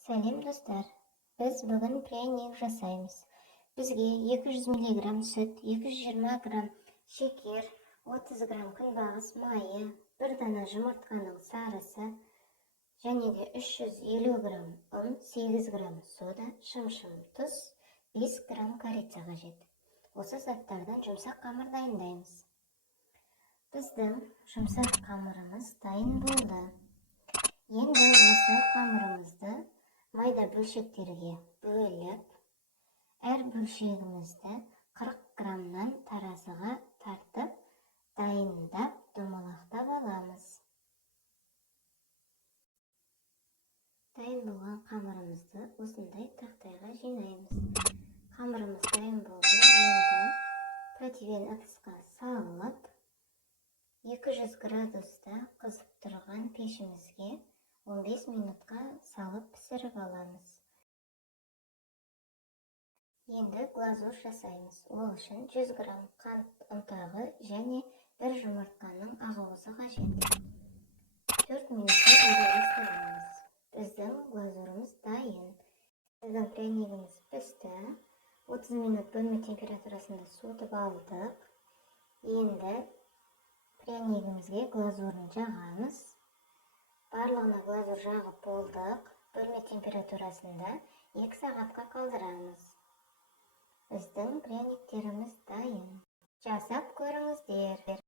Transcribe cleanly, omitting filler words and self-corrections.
Сәлем достар, біз бүгін пряник жасаймыз. Бізге 200 мг сүт, 220 грамм шекер, 30 грамм күнбағыс майы, 1 дана жұмыртқаның сарысы, және де 350 грамм ұн, 8 грамм сода, шымшым, тұз, 5 грамм корица қажет. Осы заттардан жұмсақ қамыр дайындаймыз. Біздің жұмсақ қамырымыз дайын болды. Енді осы қамырымызды майда бөлшектерге бөліп, әр бөлшегімізді 40 граммнан таразыға тартып, дайындап, домалақтап аламыз. Дайын болған қамырымызды осындай тақтайға жинаймыз. Қамырымыз дайын болды. Енді противен ыдысқа салып, 200 градуста қызып тұрған пешімізге 15 минутқа салып пісіріп аламыз. Енді глазур жасаймыз. Ол үшін 100 грамм қант ұнтағы және 1 жұмыртқаның ақуызы қажет. 4 минутқа үйреністіреміз. Біздің глазурымыз дайын. Біздің пряникіміз пісті. 30 минут бөлме температурасында суытып алдық. Енді пряникімізге глазурын жағамыз. Барлығына глазур жағып болдық. Бөлме температурасында 2 сағатқа қалдырамыз. Біздің пряниктеріміз дайын. Жасап көріңіздер.